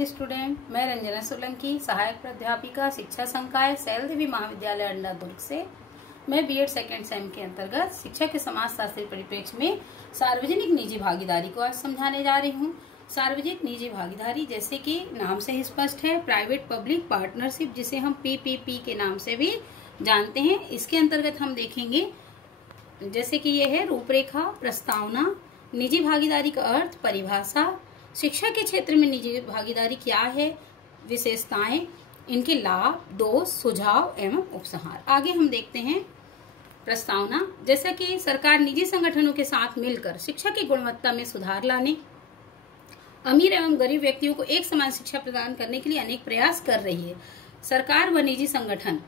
Morning student. मैं रंजना सोलंकी, सहायक प्राध्यापिका शिक्षा संकाय सैलदेवी महाविद्यालय अंडा दुर्ग से। मैं बीएड सेकेंड सेम के अंतर्गत शिक्षा के समाजशास्त्री परिप्रेक्ष्य में सार्वजनिक निजी भागीदारी को आज समझाने जा रही हूँ। सार्वजनिक निजी भागीदारी जैसे कि नाम से ही स्पष्ट है, प्राइवेट पब्लिक पार्टनरशिप, जिसे हम पीपीपी के नाम से भी जानते हैं। इसके अंतर्गत हम देखेंगे जैसे कि यह है रूपरेखा, प्रस्तावना, निजी भागीदारी का अर्थ, परिभाषा, शिक्षा के क्षेत्र में निजी भागीदारी क्या है, विशेषताएं, इनके लाभ, दोष, सुझाव एवं उपसंहार। आगे हम देखते हैं प्रस्तावना। जैसा कि सरकार निजी संगठनों के साथ मिलकर शिक्षा की गुणवत्ता में सुधार लाने, अमीर एवं गरीब व्यक्तियों को एक समान शिक्षा प्रदान करने के लिए अनेक प्रयास कर रही है। सरकार व निजी संगठन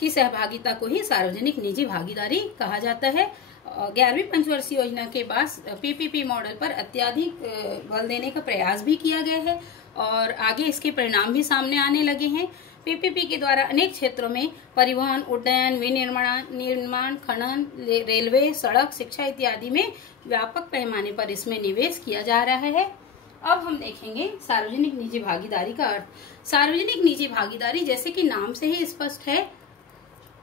की सहभागिता को ही सार्वजनिक निजी भागीदारी कहा जाता है। 11वीं पंचवर्षीय योजना के बाद पीपीपी मॉडल पर अत्यधिक बल देने का प्रयास भी किया गया है और आगे इसके परिणाम भी सामने आने लगे हैं। पीपीपी के द्वारा अनेक क्षेत्रों में परिवहन, उड्डयन, विनिर्माण, खनन, रेलवे, सड़क, शिक्षा इत्यादि में व्यापक पैमाने पर इसमें निवेश किया जा रहा है। अब हम देखेंगे सार्वजनिक निजी भागीदारी का अर्थ। सार्वजनिक निजी भागीदारी जैसे कि नाम से ही स्पष्ट है,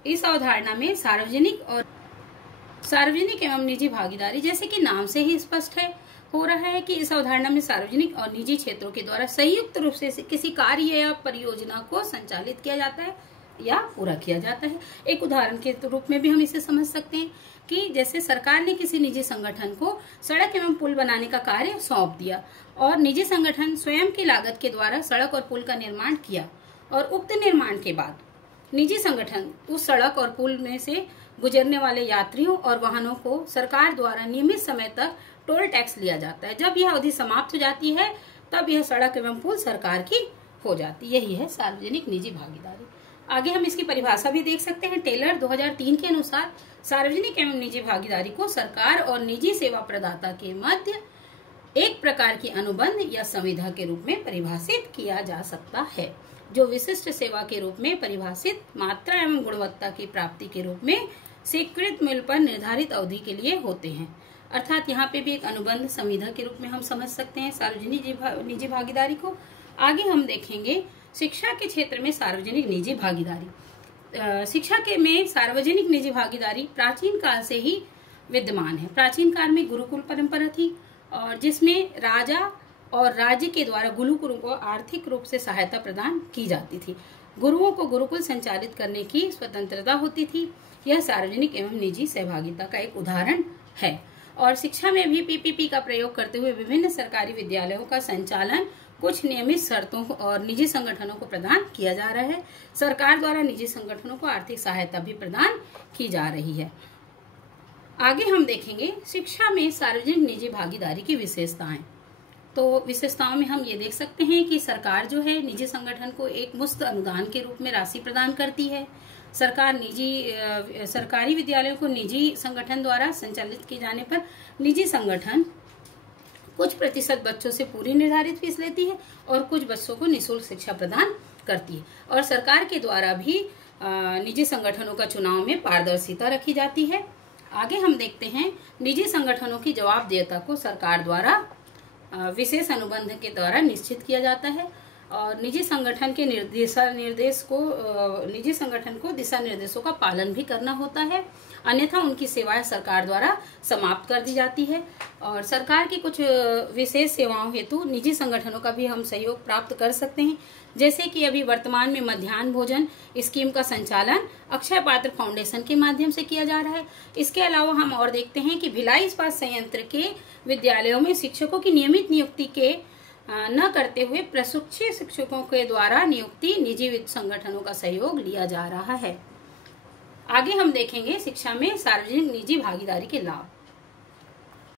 इस अवधारणा में सार्वजनिक एवं निजी भागीदारी जैसे कि नाम से ही स्पष्ट है हो रहा है कि इस अवधारणा में सार्वजनिक और निजी क्षेत्रों के द्वारा संयुक्त रूप से किसी कार्य या परियोजना को संचालित किया जाता है या पूरा किया जाता है। एक उदाहरण के रूप में भी हम इसे समझ सकते हैं कि जैसे सरकार ने किसी निजी संगठन को सड़क एवं पुल बनाने का कार्य सौंप दिया और निजी संगठन स्वयं की लागत के द्वारा सड़क और पुल का निर्माण किया और उक्त निर्माण के बाद निजी संगठन उस सड़क और पुल में से गुजरने वाले यात्रियों और वाहनों को सरकार द्वारा नियमित समय तक टोल टैक्स लिया जाता है। जब यह अवधि समाप्त हो जाती है तब यह सड़क एवं पुल सरकार की हो जाती है। यही है सार्वजनिक निजी भागीदारी। आगे हम इसकी परिभाषा भी देख सकते हैं। टेलर 2003 के अनुसार सार्वजनिक एवं निजी भागीदारी को सरकार और निजी सेवा प्रदाता के मध्य एक प्रकार की अनुबंध या संविदा के रूप में परिभाषित किया जा सकता है, जो विशिष्ट सेवा के रूप में परिभाषित मात्रा एवं गुणवत्ता की प्राप्ति के रूप में स्वीकृत मूल्य पर निर्धारित अवधि के लिए होते हैं। अर्थात यहाँ पे भी एक अनुबंध संविदा के रूप में हम समझ सकते हैं सार्वजनिक निजी भागीदारी को। आगे हम देखेंगे शिक्षा के क्षेत्र में सार्वजनिक निजी भागीदारी। शिक्षा के में सार्वजनिक निजी भागीदारी प्राचीन काल से ही विद्यमान है। प्राचीन काल में गुरुकुल परंपरा थी और जिसमें राजा और राज्य के द्वारा गुरुकुलों को आर्थिक रूप से सहायता प्रदान की जाती थी। गुरुओं को गुरुकुल संचालित करने की स्वतंत्रता होती थी। यह सार्वजनिक एवं निजी सहभागिता का एक उदाहरण है। और शिक्षा में भी पीपीपी का प्रयोग करते हुए विभिन्न सरकारी विद्यालयों का संचालन कुछ नियमित शर्तों और निजी संगठनों को प्रदान किया जा रहा है। सरकार द्वारा निजी संगठनों को आर्थिक सहायता भी प्रदान की जा रही है। आगे हम देखेंगे शिक्षा में सार्वजनिक निजी भागीदारी की विशेषताएं। तो विशेषताओं में हम ये देख सकते हैं कि सरकार जो है निजी संगठन को एक मुफ्त अनुदान के रूप में राशि प्रदान करती है। सरकार सरकारी विद्यालयों को निजी संगठन द्वारा संचालित किए जाने पर निजी संगठन कुछ प्रतिशत बच्चों से पूरी निर्धारित फीस लेती है और कुछ बच्चों को निःशुल्क शिक्षा प्रदान करती है। और सरकार के द्वारा भी निजी संगठनों का चुनाव में पारदर्शिता रखी जाती है। आगे हम देखते हैं निजी संगठनों की जवाबदेहिता को सरकार द्वारा विशेष अनुबंध के द्वारा निश्चित किया जाता है और निजी संगठन के निजी संगठन को दिशा निर्देशों का पालन भी करना होता है, अन्यथा उनकी सेवाएं सरकार द्वारा समाप्त कर दी जाती है। और सरकार की कुछ विशेष सेवाओं हेतु निजी संगठनों का भी हम सहयोग प्राप्त कर सकते हैं, जैसे कि अभी वर्तमान में मध्याह्न भोजन स्कीम का संचालन अक्षय पात्र फाउंडेशन के माध्यम से किया जा रहा है। इसके अलावा हम और देखते हैं कि भिलाई इस्पात संयंत्र के विद्यालयों में शिक्षकों की नियमित नियुक्ति के न करते हुए प्रशिक्षित शिक्षकों के द्वारा नियुक्ति निजी संगठनों का सहयोग लिया जा रहा है। आगे हम देखेंगे शिक्षा में सार्वजनिक निजी भागीदारी के लाभ।